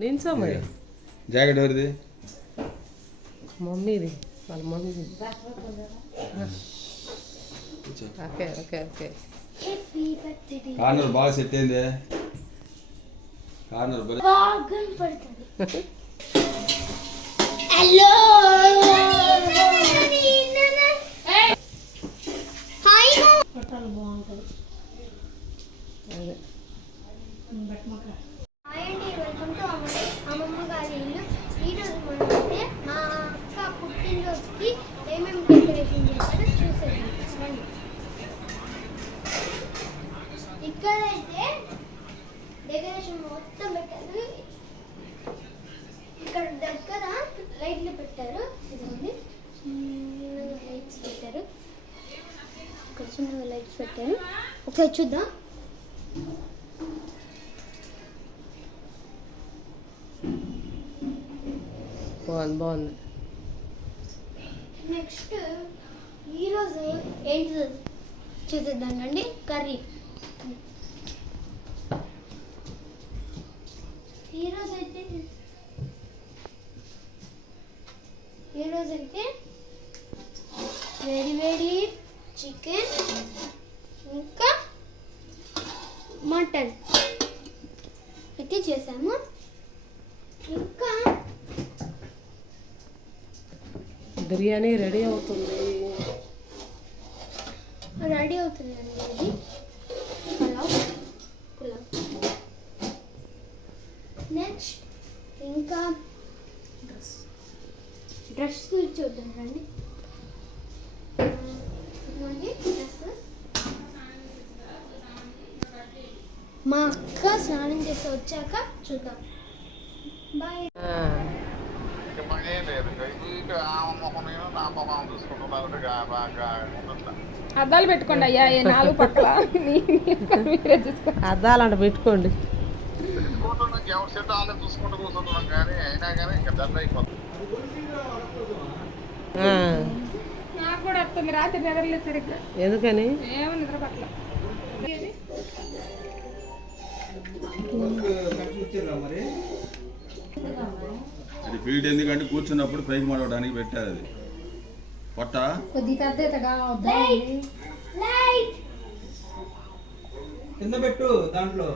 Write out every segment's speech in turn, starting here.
నించో మరి. జాకెట్ ఎవరిది? మమ్మీది, వాళ్ళ మమ్మీది. Okay okay okay. కార్నర్ బాగా సెట్ అయింది. కార్నర్ బాగా హలో పట్టాలు బాగుంటుంది. హాయ్ అండి, వెల్కమ్ టు అమ్మమ్మ గారి ఇల్లు. ఈరోజు మనం అయితే మా అక్క పుట్టినరోజుకి ఏమేమి డెకరేషన్ చేశారో చూసేద్దాం. ఇక్కడైతే డెకరేషన్ మొత్తం పెట్టారు. ఇక్కడ దగ్గర లైట్లు పెట్టారు. ఇదిగోండి, చిన్నగా లైట్స్ పెట్టారు. ఇక్కడ చిన్నగా లైట్స్ పెట్టారు. ఒకసారి చూద్దాం. బాగుంది. నెక్స్ట్ ఈరోజు ఏంటి చూసేద్దాం అండి. కర్రీ ఈరోజైతే వేడి వేడి చికెన్ ఇంకా మటన్ అయితే చేసాము. ఇంకా బిర్యానీ రెడీ అవుతుంది. అండి ఇది పులావ్. నెక్స్ట్ ఇంకా డ్రెస్ చూద్దాం రండి. డ్రెస్ మా అక్క స్నానం చేసి వచ్చాక చూద్దాం. బాయ్. అద్దాలు పెట్టుకోండి అయ్యా, 4 పక్కల అద్దాలు అంటే పెట్టుకోండి. నాకు కూడా వస్తుంది. రాత్రి నిద్రలేదు సరిగ్గా. ఎందుకని? ఏమో నిద్ర పట్ల. అది ఫీల్డ్ ఎందుకంటే కూర్చున్నప్పుడు పైకి మడవడానికి పెట్టారు. అది పొట్ట కింద పెట్టు. దాంట్లో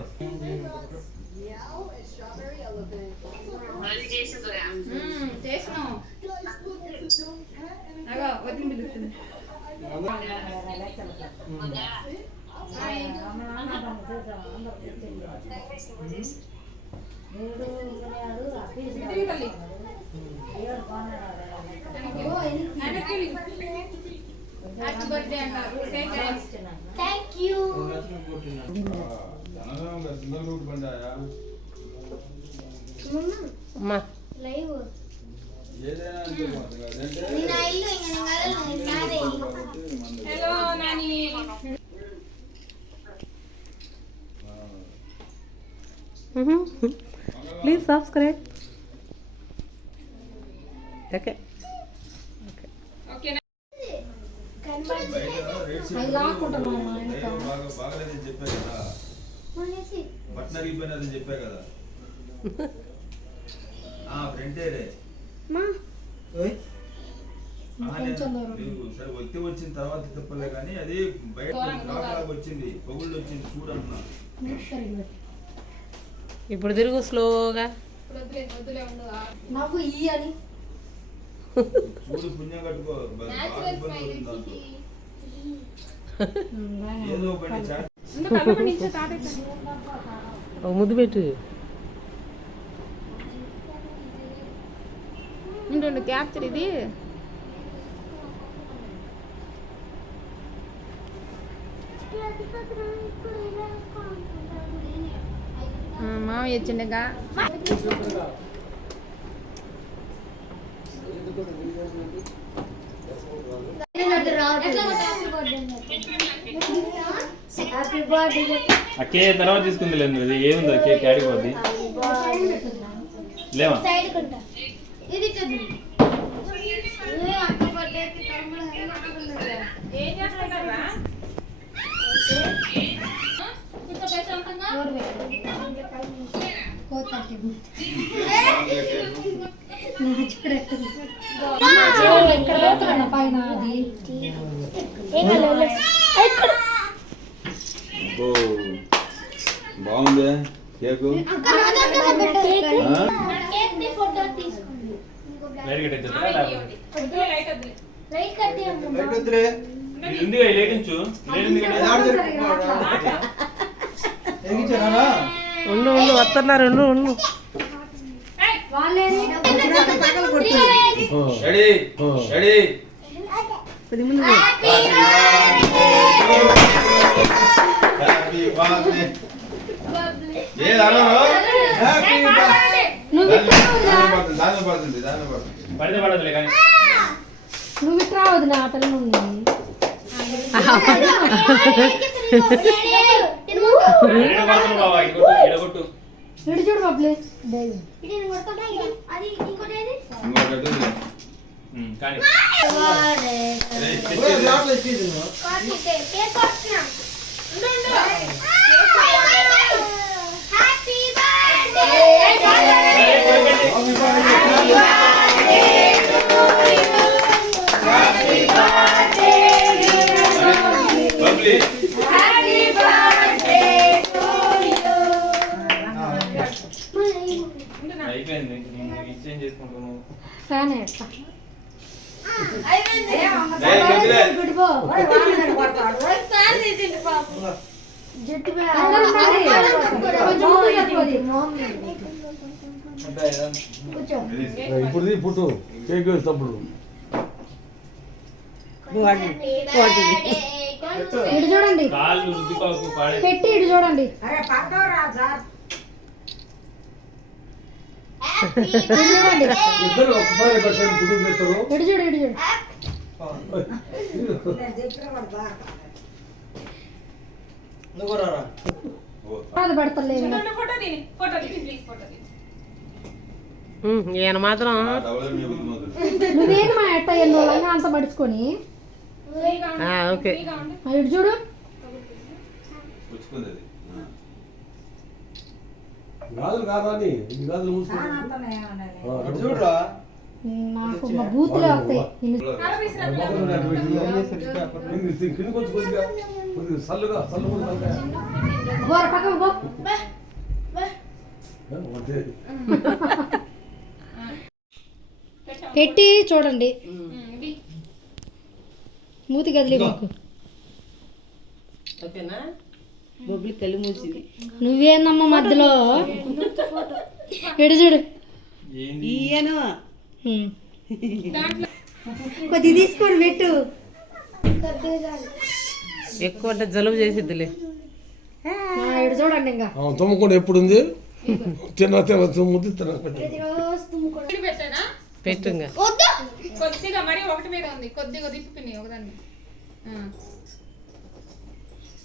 thank you. Live hello Nani. Please subscribe. Okay ఓకేనా? బాగలేదని చెప్పా కదా, బట్టన్ అరిగిపోయినదని చెప్పా కదా. ఫ్రంటే సరే ఒత్తి వచ్చిన తర్వాత తిప్పలే కానీ అది బయట వచ్చింది, పొగుళ్ళు వచ్చింది చూడన్నా. ఇప్పుడు తిరుగు స్లోగా. నాకు ఇయ్యాలి. చూడు పుణ్యం కట్టుకో. ఏదో ముద్దు పెట్టు. క్యాప్చర్ ఇది. మామయ్య చిన్నగా ఆ కే తర్వాత తీసుకుంది లేదు. అది ఏముంది కే క్యాడిపోద్ది లేవా? కోత ఓ, బాగుంది కేకు. ఫోటో తీసుకోండి. లైట్ కట్టేద్దా? లైట్ వద్దులే. లైట్ కట్టి లైట్ వద్దులే. ఇది ఉంది కదా, లేటించు. లేటింది కదా. అది ఆడ జరుపుకోవాలి. ఎగిచ్చారా? ఉండు ఉండు వస్తున్నారు ఉండు ఉండు. Ready ready. Happy birthday. ఏ దానిలో దాని పడుతుంది. పడితే పడదులే కానీ. నువ్వు ఇటు రావద్దు నా ఆటలు నుండి ఈడ కొడుతున్నావు బావా, ఈడ కొట్టు, ఈడ కొట్టు. ఇటు చూడు బాబులే ఇంకోటి ఎట్టుంది? కానీ ఓ, లోపల ఇచ్చేది నువ్వు. హ్యాపీ బబ్లీ. అయిపోయింది, నేను ఎక్స్చేంజ్ చేసుకుంటున్నాను. ఫ్యాన్ జట్టు ఇప్పుడు పుట్టు కేక్ వేసినప్పుడు ఇటు చూడండి కాళ్ళు రుద్దుకోకు, పాడే. పెట్టి ఇటు చూడండి ఇటు చూడండి ఇద్దరు ఒకసారి పుట్టు చేస్తారు. ఇటు చూడు ఇటు చూడు నువ్వు రారా. అది పెడతలేదు ఫోటో తీని, ఫోటో తీని, ప్లీజ్ ఫోటో తీని. ఈయన మాత్రం డబల్ మీ బుద్ధి నువ్వేంటి మా ఎట్ట ఎన్నో లంగా అంత పడుచుకొని ఓకే. ఇటు చూడు పుచ్చుకుంది అది. గాజులు కాదని ఇది గాజులు మూసుకుని అటు చూడురా. నాకు మా బూతులే వస్తాయి కిందకి వచ్చి కొద్దిగా కొద్దిగా చల్లుగా చల్లు కూడా బోర పక్కకు పో పెట్టి చూడండి మూతి గదిలే మీకు ఓకేనా? బొబ్బిలి కళ్ళు మూసింది. నువ్వేందమ్మా మధ్యలో ఎడు చూడు ఈయను కొద్ది తీసుకొని పెట్టు ఎక్కువ అంటే జలుబు చేసిద్దిలే. ఎడు చూడండి ఇంకా తుమ్మకుండా ఎప్పుడుంది తిన్న తిన ముద్దు తిన పెట్టానా? పెట్టు ఇంకా. కొద్దిగా మరి ఒకటి మీద ఉంది, కొద్దిగా తిప్పి ఒకదాన్ని.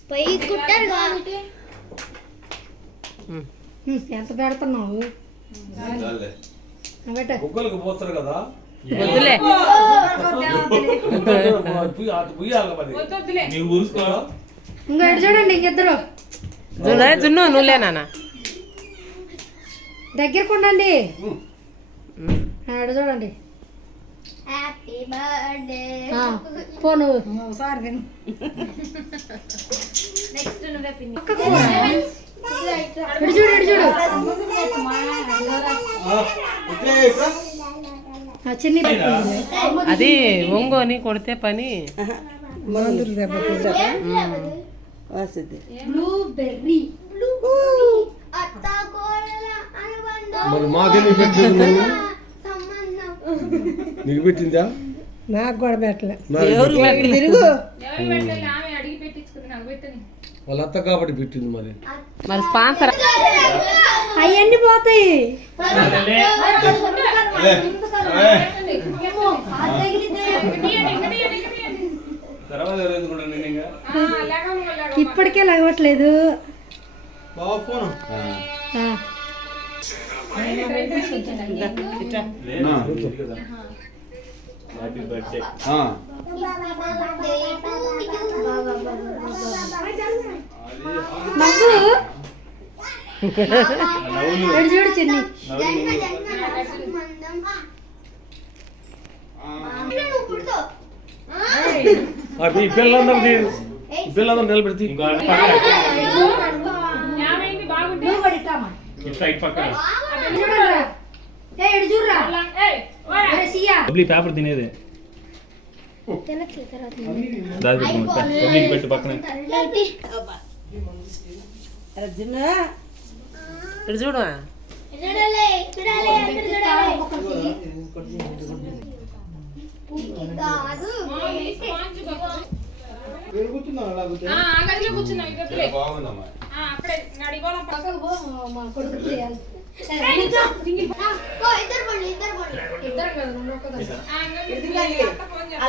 పై కుట్టారు కాబట్టి ఎంత పెడుతున్నావు చాలే. పెట్ట కుక్కలకు పోతారు కదా వద్దులే. పుయ్యాలి మరి వద్దులే. నీవు ఊరుసుకో. ఇంకా ఎడు చూడండి ఇంకిద్దరు జున్ను నువ్వులేనా? దగ్గరకు ఉండండి ఎడు చూడండి హ్యాపీ బర్త్డే పో నువ్వు నెక్స్ట్ నువ్వే పిన్ని ఎడు చూడు ఎడు చూడు చిన్ని అది ఒంగోని కొడితే పని. బ్లూబెర్రీ అత్త కోడల అనుబంధం మరి మాకెళ్ళి పెట్టింది నువ్వు సంబంధం నీకు పెట్టిందా నాకు కూడా పెట్టలే ఎవరు తిరుగు ఎవరు పెట్టలేదు, ఆమె అడిగి పెట్టించుకుంది, నాకు పెట్టని. వాళ్ళ అత్త కాబట్టి పెట్టింది మరి మరి స్పాన్సర్ అవన్నీ పోతాయి తర్వాత ఎందుకుంటాను నేను ఇంకా. ఇప్పటికే లగవట్లేదు బావ ఫోను. నా. Happy birthday. ఆ. నవ్వు నవ్వులు ఎడు చూడు చిన్ని జన్మ జన్మల సంబంధం. నువ్వు పుడతావు. ఈ పిల్లలందరూ పిల్లలందరూ నిలబెడితే ఇంకో పక్కన ఏమైంది బాగుంటే నువ్వు కూడా ఇట్టామా ఇట్లా ఇటు పక్కన చూడరా ఏ ఎడు చూడరా ఏయ్, ఓయ్. అరే సియా పబ్లి పేపర్ తినేదే తినట్లే తర్వాత దాచి పెట్టు పబ్లిక్ పెట్టు పక్కన ఏంటి? ఇటు చూడు చూడాలి చూడాలి అందరూ చూడాలి. కాదు స్పాంజ్ బాక్స్. వేరు కూర్చున్నాను అలాగే ఆ గదిలో కూర్చున్నాం ఈ గదిలో. బాగుందమ్మా. అక్కడే నడిపోదాం పక్కకు పో. మా కొడుకు చేయాలి ఇద్దరు పండి ఇద్దరం కదా నువ్వు ఒక్కదాన్ని. ఆ, ఇంకా మీ అత్త ఫోన్ చేస్తా.